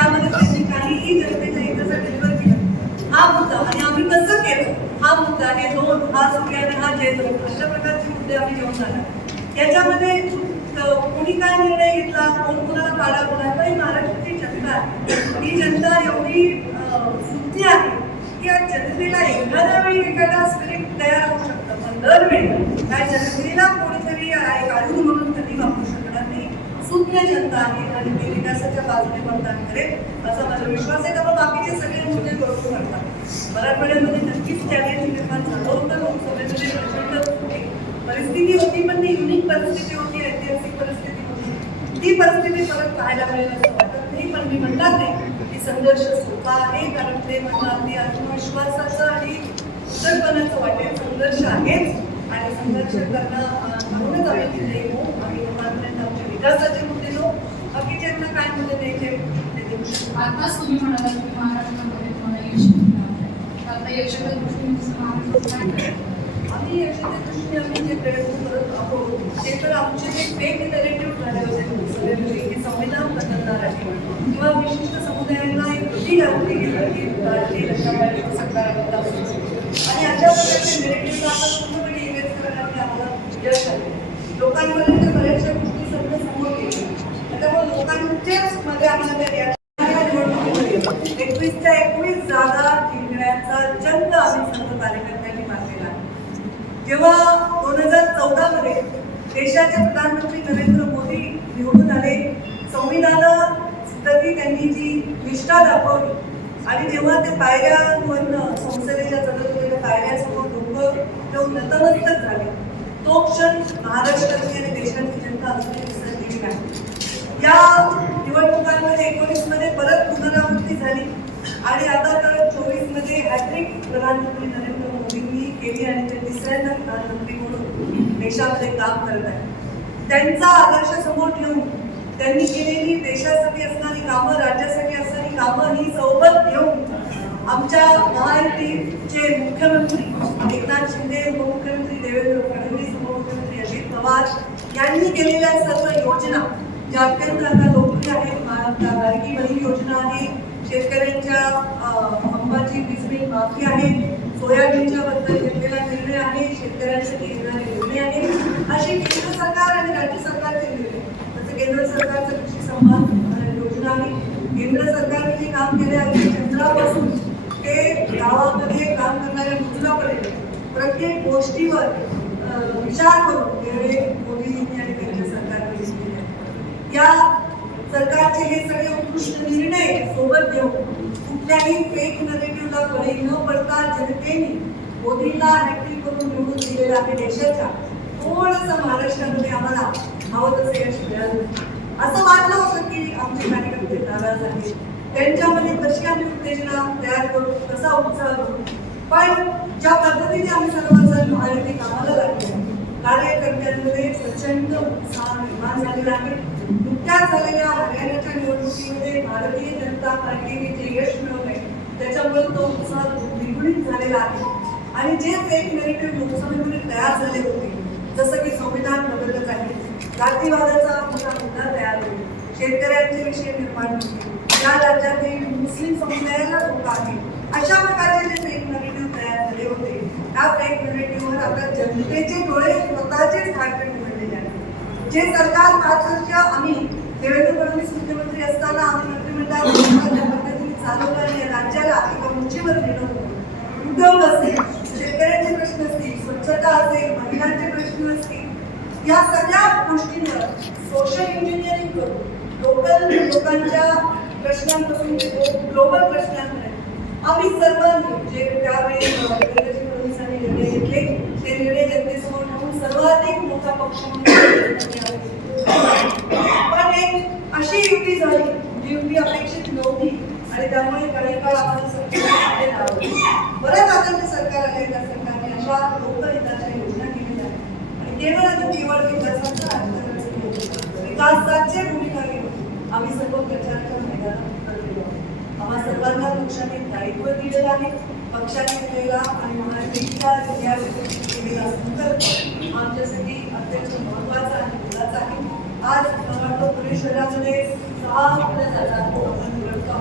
त्यामध्ये त्यांनी काहीही जनतेच्या हितासाठी डिलिव्हर केलं हा मुद्दा आणि आम्ही कसं केलं हा मुद्दा हे दोन हा सूर्याने हा जयद्रथ अशा प्रकारचे मुद्दे आम्ही घेऊन आला याच्यामध्ये कोणी काय निर्णय घेतला कोण कोणाला पाडा कोणाला ही महाराष्ट्राची जनता आहे ही जनता एवढी सुखी आहे की या जनतेला एखाद्या वेळी एखादा स्पिरिट तयार होऊ शकतं पण दरवेळी त्या जनतेला कोणीतरी काढून म्हणून कधी वापरू शकणार नाही सुज्ञ जनता आहे आणि ते विकासाच्या बाजूने मतदान करेल असा माझा विश्वास आहे त्यामुळे बाकीचे सगळे मुद्दे बरोबर करतात मराठवाड्यामध्ये नक्कीच चॅलेंज निर्माण झालं होतं लोकसभेमध्ये प्रचंड परिस्थिती होती पण ती युनिक परिस्थिती होती ऐतिहासिक परिस्थिती होती ती परिस्थिती परत पाहायला मिळेल असं वाटत नाही पण मी म्हणणार नाही की संघर्ष सोपा आहे कारण ते मला अगदी आत्मविश्वासाचं आणि उजळपणाचं वाटेल संघर्ष आहेच आणि संघर्ष करणं म्हणूनच आम्ही तिथे येऊ आम्ही लोकांपर्यंत आमच्या विकासाचे मुद्दे देऊ बाकीच्यांना काय मुद्दे द्यायचे ते देऊ शकतो आताच तुम्ही म्हणाला की महाराष्ट्रामध्ये तुम्हाला यश मिळणार आता यशाच्या दृष्टीने आम्ही यशाच्या दृष्टीने आम्ही जे प्रयत्न करत आहोत ते तर आमचे जे फेक नॅरेटिव्ह झाले होते सगळ्यांचे की संविधान बदलणार आहे किंवा विशिष्ट समुदायांना एक भीती घातली गेली की भारतीय जनता पार्टीचं सरकार आता आणि अशा प्रकारचे नॅरेटिव्हला आता पूर्णपणे इमेज करण्यामध्ये आम्हाला यश आले लोकांपर्यंत बऱ्याचशा गोष्टी सगळं समोर गेल्या त्यामुळे लोकांच्याच मध्ये आम्हाला 21च्या 21 जागा जिंकण्याचा जंग आम्ही सर्व कार्यकर्त्यांनी मारलेला आहे जेव्हा 2014 मध्ये देशाचे प्रधानमंत्री नरेंद्र मोदी निवडून आले संविधानाप्रती त्यांनी जी निष्ठा दाखवली आणि जेव्हा ते पायऱ्यांवरनं संसदेच्या चढवलेल्या पायऱ्यासमोर डोकं ठेवून नतमस्तक झाले तो क्षण महाराष्ट्राची आणि देशाची जनता अजूनही विसरलेली नाही या निवडणुकांमध्ये 19 मध्ये परत पुनरावृत्ती झाली आणि आता तर 24 मध्ये हॅट्रिक प्रधानमंत्री नरेंद्र मोदींनी केली आणि ते तिसऱ्यांदा प्रधानमंत्री म्हणून देशामध्ये काम करत आहेत त्यांचा आदर्श समोर ठेवून त्यांनी केलेली देशासाठी असणारी कामं राज्यासाठी असणारी कामं ही सोबत घेऊन आमच्या महायुतीचे मुख्यमंत्री एकनाथ शिंदे उपमुख्यमंत्री देवेंद्र फडणवीस उपमुख्यमंत्री अजित पवार यांनी केलेल्या सर्व योजना ज्या अत्यंत आता लोकप्रिय आहेत लाडकी बहीण योजना आहे शेतकऱ्यांच्या आंबाची वीज बिल माफी आहे सोयाबीनच्या बद्दल घेतलेला निर्णय आहे शेतकऱ्यांसाठी घेणारे निर्णय आहे अशी केंद्र सरकार आणि राज्य सरकारचे निर्णय जसं केंद्र सरकारचं कृषी सन्मान योजना आहे केंद्र सरकारने जे काम केले आहे चंद्रापासून ते गावामध्ये काम करणाऱ्या मजुरापर्यंत प्रत्येक गोष्टीवर विचार करून निर्णय मोदींनी आणि केंद्र सरकारने घेतलेले या सरकारचे हे सगळे उत्कृष्ट निर्णय सोबत घेऊन कुठल्याही फेक नॅरेटिव्हला बळी न पडता जनतेने मोदींना हॅट्रिक करून निवडून दिलेलं आहे देशाच्या थोडंसं महाराष्ट्रामध्ये आम्हाला हवं तसं यश मिळालं असं वाटलं होतं की आमचे कार्यकर्ते नाराज आहेत त्यांच्यामध्ये कशी आम्ही उत्तेजना तयार करू कसा उत्साह करू पण ज्या पद्धतीने आम्ही सर्वजण महायुती कामाला लागले कार्यकर्त्यांमध्ये प्रचंड उत्साह निर्माण झालेला आहे नुकत्याच झालेल्या हरियाणाच्या निवडणुकीमध्ये भारतीय जनता पार्टीने जे यश मिळवले त्याच्यामुळे तो उत्साह द्विगुणित झालेला आहे आणि जे फेक नॅरेटिव्ह लोकसभेमध्ये तयार झाले होते जसं की संविधान बदलत आहे जातीवादाचा मोठा मुद्दा तयार होईल शेतकऱ्यांचे विषय निर्माण होतील या राज्यातील मुस्लिम समुदायाला धोका आहे अशा प्रकारचे जे फेक नॅरेटिव्ह तयार झाले होते त्या फेक नॅरेटिव्हवर आता जनतेचे डोळे स्वतःचेच धाकटे उघडलेले आहेत जे सरकार 5 वर्ष आम्ही देवेंद्र फडणवीस मुख्यमंत्री असताना आम्ही मंत्रिमंडळात ज्या पद्धतीने चालवलं आणि राज्याला एका उंचीवर नेलं होतं उद्योग असेल शेतकऱ्यांचे प्रश्न असतील स्वच्छता असेल महिलांचे प्रश्न असतील या सगळ्या गोष्टींवर सोशल इंजिनिअरिंग करून लोकल लोकांच्या प्रश्नांपासून ते ग्लोबल प्रश्नांपर्यंत आम्ही सर्वांनी जे त्यावेळी देवेंद्र फडणवीसांनी निर्णय घेतले ते निर्णय जनतेसमोर ठेवून सर्वाधिक मोठा पक्ष पण एक अशी युती झाली जी युती अपेक्षित नव्हती आणि त्यामुळे काही काळ आम्हाला सरकार बऱ्याच आताचे सरकार आले त्या सरकारने अशा लोकहिताच्या योजना केलेल्या आणि केवळ विकासाचा विकासाची भूमिका घेऊन आम्ही सर्व प्रचाराच्या मैदानात उतरलेलो आहोत आम्हा सर्वांना पक्षाने दायित्व दिलेलं आहे पक्षाने दिलेला आणि महाराष्ट्राच्या केलेला संकल्प आमच्यासाठी अत्यंत महत्त्वाचा आणि मोलाचा आहे आज पुणे शहरामध्ये 6 जागा आपण निवडतो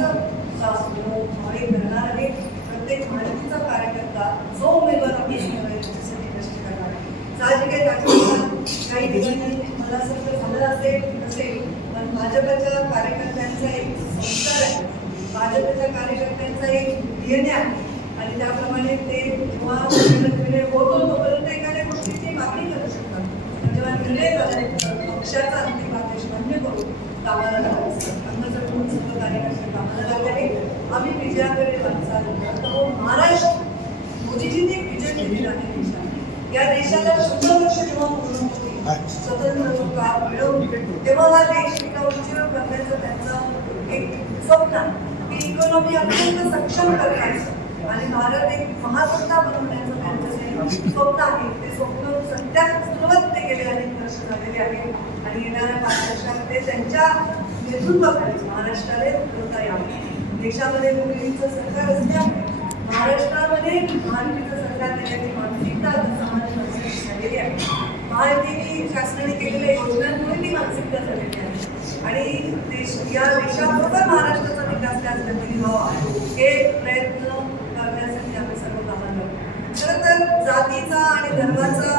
माहितीचं हे करणार आहे. प्रत्येक माहितीचा कार्यकर्ता जो उमेदवार आपण त्याच्यासाठी कष्ट करणार आहे. साहजिक आहे काही ठिकाणी मला असं तर झालं नसेल, पण भाजपच्या कार्यकर्त्यांचा एक संस्कार आहे, भाजपच्या कार्यकर्त्यांचा एक DNA आहे आणि त्याप्रमाणे ते जेव्हा निर्णय होतो तोपर्यंत एखाद्या गोष्टीची मागणी करू शकतात. जेव्हा निर्णय झाला पक्षाचा अंतिम आदेश मान्य करून कामाला लागत असतात. जर सर्व कार्यकर्ते कामाला लागले आहे. आम्ही विजयाकडे वाटचाल करतो. महाराष्ट्र मोदीजींनी एक विजय दिलेला आहे देशाला. या देशाला 100 वर्ष जेव्हा पूर्ण होती, स्वतंत्र काळ मिळवून, तेव्हा हा देश एका उंचीवर करण्याचं त्यांचं एक स्वप्न आहे की इकॉनॉमी अत्यंत सक्षम करण्याचं आणि भारत एक महासत्ता बनवण्याचं त्यांचं जे स्वप्न आहे ते स्वप्न सत्यात सुरुवात ते गेले अनेक वर्ष झालेले आहे आणि येणाऱ्या 5 वर्षात ते त्यांच्या नेतृत्वाखाली महाराष्ट्राला उतरवता यावे. देशामध्ये मोदींचं सरकार असल्यामुळे महाराष्ट्रामध्ये महायुतीचं सरकार देण्याची मानसिकता समाज झालेली आहे. महायुतीने शासनाने केलेल्या योजनांमुळे ती मानसिकता झालेली आहे आणि या देशाबरोबर महाराष्ट्राचा विकास त्याच गतीने व्हावा हे प्रयत्न करण्यासाठी आम्ही सर्व कामाला लागलो. खरं तर जातीचा आणि धर्माचा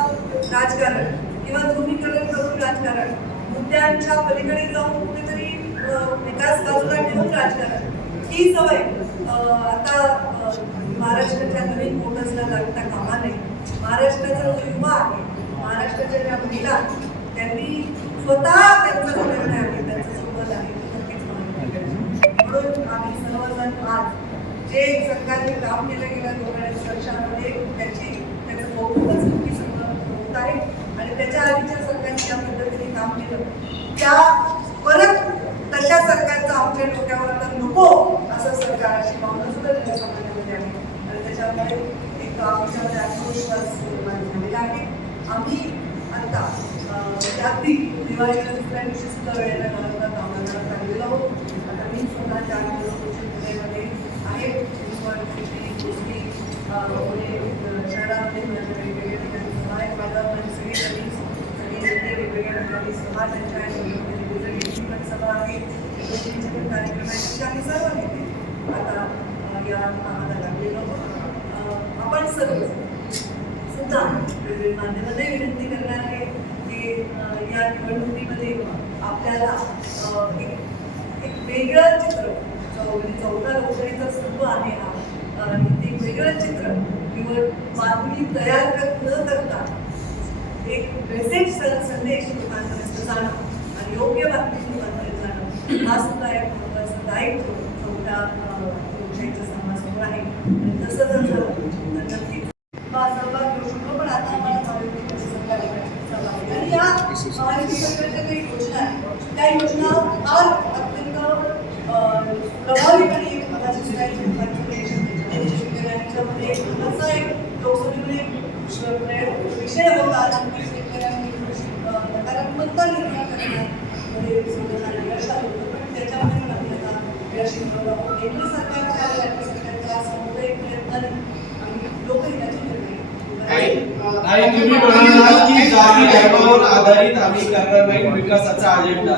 राजकारण किंवा ध्रुवीकरण करून राजकारण, मुद्द्यांच्या पलीकडे जाऊन कुठेतरी विकास बाजूला ठेवून राजकारण, ही सवय आता महाराष्ट्राच्या नवीन फोकसला लागता कामा नये. महाराष्ट्राचा जो युवा आहे, महाराष्ट्राच्या ज्या महिला त्यांनी स्वतः त्यांचा जो निर्णय आहे त्यांचा सोबत आहे म्हणून आम्ही सर्वजण आज जे सरकारने काम केलं गेल्या 2-2.5 वर्षांमध्ये त्याचं कौतुकच नक्की सगळं होत आहे आणि त्याच्या आधीच्या सरकारने ज्या पद्धतीने काम केलं त्या परत तशा सरकारचं आमच्या डोक्यावर तर नको असं सरकार अशी भावना सुद्धा त्या समाजामध्ये आहे आणि त्याच्यामुळे एक आमच्यामध्ये आत्मविश्वास झालेला आहे. आम्ही आता रात्री दिवाळीच्या दुसऱ्या दिवशी सुद्धा वेळेला घालवता कामाला चाललेलो आहोत. आता मी स्वतः 4 दिवस पुण्यामध्ये आहे. गोष्टी शहरामध्ये वेगवेगळ्या ठिकाणी सभा आहेत. माझ्या सगळी वेगवेगळ्या ठिकाणी सभा त्यांच्या पण सभा आहे, कार्यक्रम आहे. आम्ही सर्व नेते आता या कामाला लागलेलो आपण सर्व सुद्धा माध्यमामध्ये विनंती करणार आहे की या निवडणुकीमध्ये आपल्याला एक वेगळं चित्र 14 लोकशाहीचा स्तंभ आहे हा आणि ते वेगळं चित्र किंवा बातमी तयार न करता एक मेसेज संदेश लोकांपर्यंत जाणं आणि योग्य बातमी लोकांपर्यंत जाणं हा सुद्धा एक महत्त्वाचं दायित्व 14 लोकशाहीच्या समाजासमोर आहे आणि तसं जर झालं तर नक्कीच सहभाग घेऊ शकतो. पण आता आम्हाला महायुतीमध्ये सहभाग आहे आणि या महायुती सरकारच्या काही योजना आहेत त्या योजना फार अत्यंत प्रभावीपणे शेतकऱ्यांच्यामध्ये असा एक लोकसभेमध्ये विषय होता शेतकऱ्यांनी नकारात्मकता निर्माण करण्यामध्ये यश आलं होतं. पण त्याच्यामध्ये आम्ही आता यश मिळवलं आहोत. केंद्र सरकारच्या राज्य सरकारच्या सामुदायिक प्रयत्नाने आम्ही लोकहिताचे निर्णय तुम्ही म्हणालात की जाती धर्मावर आधारित आम्ही करणार नाही विकासाचा अजेंडा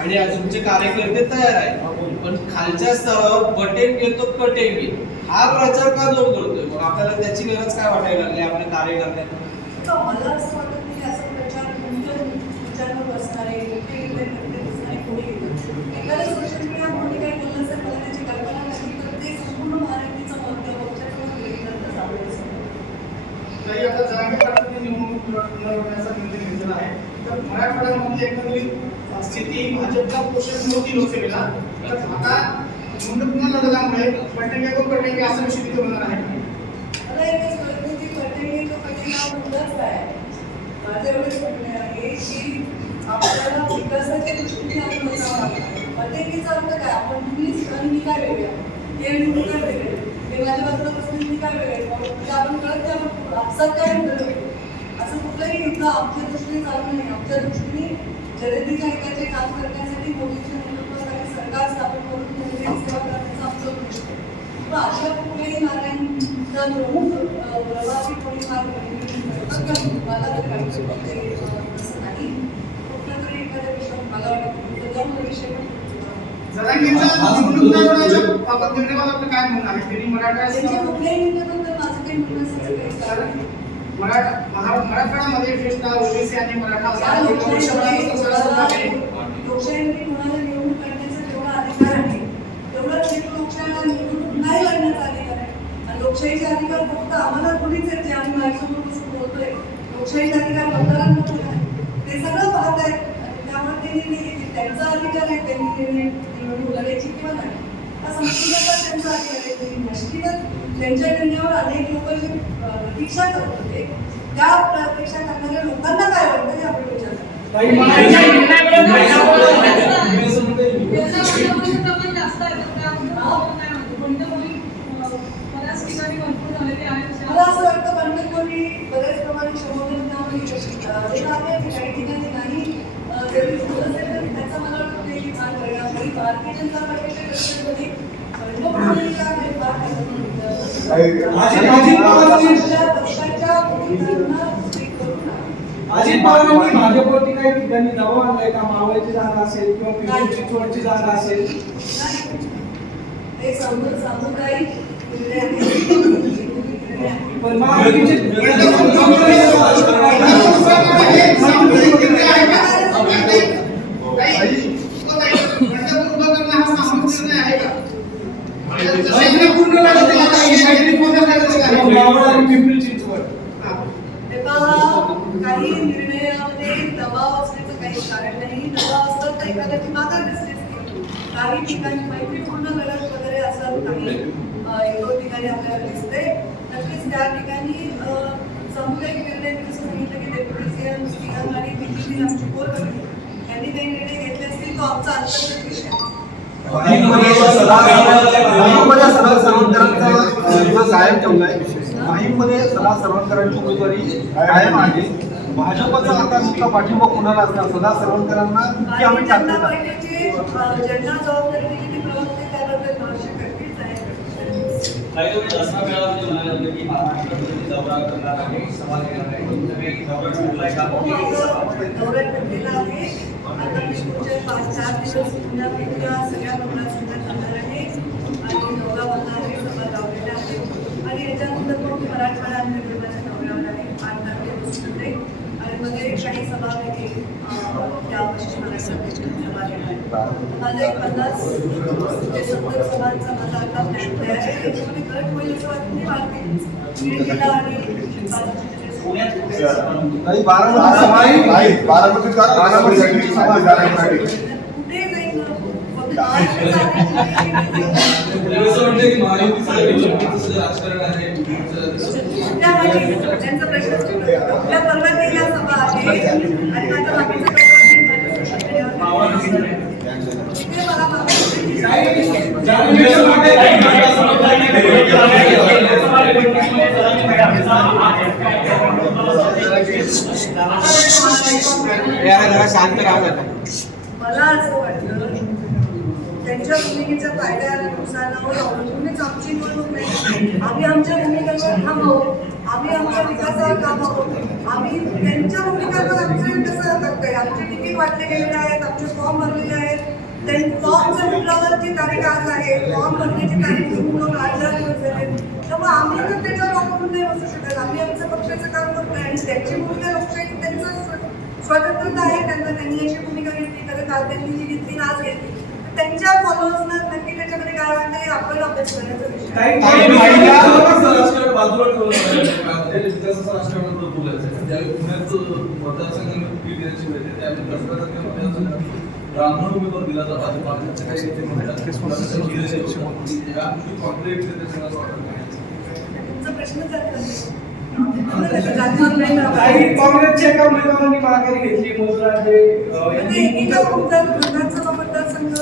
आणि आज तुमचे कार्यकर्ते तयार आहेत. पण खालच्या स्तरावर बटेन घेतो कटेन घे हा प्रचार का जोर करतोय? मग आपल्याला त्याची गरज काय वाटायला लागली आपल्या कार्यकर्त्यांना? मला असं वाटत की असं प्रचार विचारावर बसणारे कोणी एखाद्या सोशल मीडियामध्ये काही बोललं असेल मला त्याची कल्पना नसली तर ते संपूर्ण महाराष्ट्राचं मत पक्षाचं वेगळीकरण चालू तरी आता जरांगे पाटलांनी निवडणूक लढवण्याचा निर्णय घेतलेला आहे. तर मराठवाड्यामध्ये एकंदरीत स्थिती भाजपला पोषक नव्हती लोकसभेला, तर आता निवडणूक न लढल्यामुळे पटेंगे को कटेंगे असा विषय तिथे होणार आहे. मला एकच कळतं की पटेंगे तो कटेंगे मुद्दाच आहे. माझं एवढंच म्हणणं आहे की आपल्याला विकासाच्या दृष्टीने आपण बसावं लागतं. पटेंगेचा अर्थ काय? आपण तुम्हीच आणि मी काय वेगळ्या हे निवडून काय वेगळे ते माझ्या बाजूला बसून मी काय वेगळे म्हणजे आपण कळत की आपण आपसात काय वेगळं असं कुठलंही युद्ध आमच्या दृष्टीने चालू नाही. आमच्या दृष्टीने जनतेच्या हिताचे काम करण्यासाठी मोदींच्या नेतृत्वाखाली सरकार स्थापन करून जनतेची सेवा करण्याचा आमचा उद्देश आहे. पण अशा कुठल्याही मार्गांचा प्रमुख प्रवासी कोणी मार्ग मला तर काढतो असं नाही. कुठला तरी एखाद्या विषयात मला वाटतं विषय जरांगेचा निवडणूक लढवण्याच्या बाबा निर्णयावर आपलं काय म्हणणं आहे? त्यांनी त्यांची मराठा कुठल्याही निर्णयाबद्दल माझं काही म्हणणं असं काही कारण नाही. मराठवाड्यामध्ये विशेषतः ओबीसी आणि मराठा या असा एक वर्षभरापासून सगळं आहे. लोकशाहीमध्ये कोणाला निवडणूक करण्याचा तेवढा अधिकार आहे, तेवढाच एक लोकशाहीला निवडणूक नाही लढण्याचा अधिकार आहे. आणि लोकशाहीचे अधिकार फक्त आम्हाला थोडीच आहेत जे आम्ही माझ्यासमोर बसून बोलतोय. लोकशाहीचा अधिकार मतदारांना आहे, ते सगळं पाहत आहेत आणि त्यामुळे ते निर्णय घेतील. त्यांचा अधिकार आहे त्यांनी निवडणूक लढायची किंवा नाही, हा संपूर्णतः त्यांचा अधिकार आहे. त्यांनी निश्चितच त्यांच्या निर्णयावर अनेक लोक जे प्रतीक्षा करत होते, त्या प्रतीक्षा करणाऱ्या लोकांना काय वाटतं हे आपण विचार करा. मला असं वाटतं बंडखोरी बऱ्याच प्रमाणे संबोधन काही ठिकाणी नाही जरी होत असेल तर त्याचा मला वाटतं की फार परिणाम होईल. भारतीय जनता पार्टीच्या चर्चेमध्ये बंडखोरीचा पक्षाच्या भूमिकांना अजित पवारांनी भाजपवरती काही ठिकाणी दबाव आणलाय का? मावळची जागा असेल किंवा पिंपरी चिंचवडची जागा असेल, हे सामुदायिक निर्णय आहे. पण महायुतीचे मावळ आणि पिंपरी चिंचवड काही निर्णयामध्ये दबाव असण्याचं काही कारण नाही. दबाव असतात तर एखाद्याची मागा नसतेच. काही ठिकाणी मैत्रीपूर्ण लढत वगैरे असं काही एक दोन ठिकाणी आपल्याला दिसते. नक्कीच त्या ठिकाणी सामुदायिक निर्णय जसं सांगितलं की डेप्युटी सीएम सिंह आणि दिल्लीतील आमची कोर कमिटी यांनी काही निर्णय घेतले असतील तो आमचा अंतर्गत विषय आहे. कायम ठेवलाय. माहीममध्ये सदा सरवणकरांची उमेदवारी कायम आहे. भाजपचा आता सुद्धा पाठिंबा कुणाला असणार? सदा सरवणकरांना की आम्ही भारतीय जनता पार्टीचे ज्यांना जबाबदारी दिली ती प्रवक्ते त्याबद्दल भाष्य करतीच आहे. काही लोक दसरा मेळाव्यामध्ये म्हणाले होते की महाराष्ट्रामध्ये दौरा करणार आहे, सभा घेणार आहे. तुम्ही दौरा ठरलाय का? दौऱ्यात ठरलेला आहे. आता मी पुढचे 5-4 दिवस पुण्यापेक्षा सगळ्या मतदारसंघात जाणार आहे आणि दौरा होणार आहे, सभा लावलेल्या आहेत. आणि याच्यानंतर मग मराठवाडा आणि विदर्भाच्या दौऱ्यावर आहे 8 तारखेपासून आणि मध्ये काही सभा घेईल त्या पश्चिम महाराष्ट्रात सभा घेणार आहे. माझा एक 50 ते 70 सभांचा माझा आता प्लॅन तयार आहे. त्याच्यामध्ये गट होईल असं वाटतं मी वाटते नाही. बारामतीत कुठे जाईल राजकारण आहे. त्यांचा प्रश्न आपल्या पर्वतीला सभा आहे आणि माझ्या बाकीचं शांत राहा. मला असं वाटतं त्यांच्या भूमिकेच्या फायद्या आणि नुकसानावर अवलंबूनच आमची निवडणूक नाही. आम्ही आमच्या भूमिकेवर ठाम आहोत, आम्ही आमच्या विकासावर काम आहोत. आम्ही त्यांच्या भूमिकांवर आमचं कसं करतोय. आमचे तिकीट वाटले गेलेले आहेत, आमचे फॉर्म भरलेले आहेत. फॉर्मच्या मुद्द्यावरची तारीख आज आहे, फॉर्म भरण्याची तारीख घेऊन 8 दिवस झाले. त्यामुळे आम्ही तर त्याच्यावर अवलंबून नाही बसू शकत. आम्ही आमच्या पक्षाचं काम करतोय आणि त्यांची भूमिका लोकशाही त्यांचं स्वतंत्रता आहे. त्यांनी अशी भूमिका घेतली तर काल त्यांनी जी घेतली आज घेतली त्यांच्या फॉलोअर्सना नक्की त्याच्यामध्ये काय वाटतं आपण अभ्यास करण्याचा विषय. राजकारण बाजूला ठेवलं विकासाचं राजकारण बोलायचं. ज्यावेळी पुण्यात मतदारसंघाला पीठ द्यायची वेळ येते त्यावेळी कसब्यासारख्या मतदारसंघात ब्राह्मण उमेदवार दिला जातो. भाजपचे काही नेते म्हणतात तुमचा प्रश्नच आहे. काही काँग्रेसच्या एका उमेदवारांनी माघारी घेतली. मोजराजे एकेका विधानसभा मतदारसंघ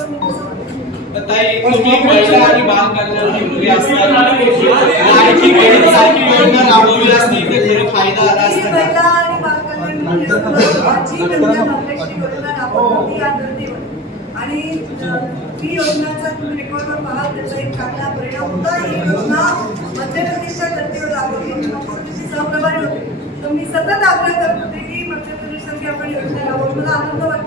महिला आणि बाल कल्याण मुली असतात लाडकी बहीणसारखी योजना राबवली असती तर खरं फायदा आला असता. महिला आणि बाल कल्याण माझी कन्या भाग्यश्री योजना राबवली या धर्तीवर आणि ही योजनाचा तुम्ही रेकॉर्डवर पाहाल त्याचा एक चांगला परिणाम होता. ही योजना मध्य प्रदेशच्या धर्तीवर राबवली. मध्य प्रदेशची सहप्रभारी होते तर मी सतत आग्रह करत होते की मध्य प्रदेशसारखी आपण योजना राबवून मला आनंद वाटतो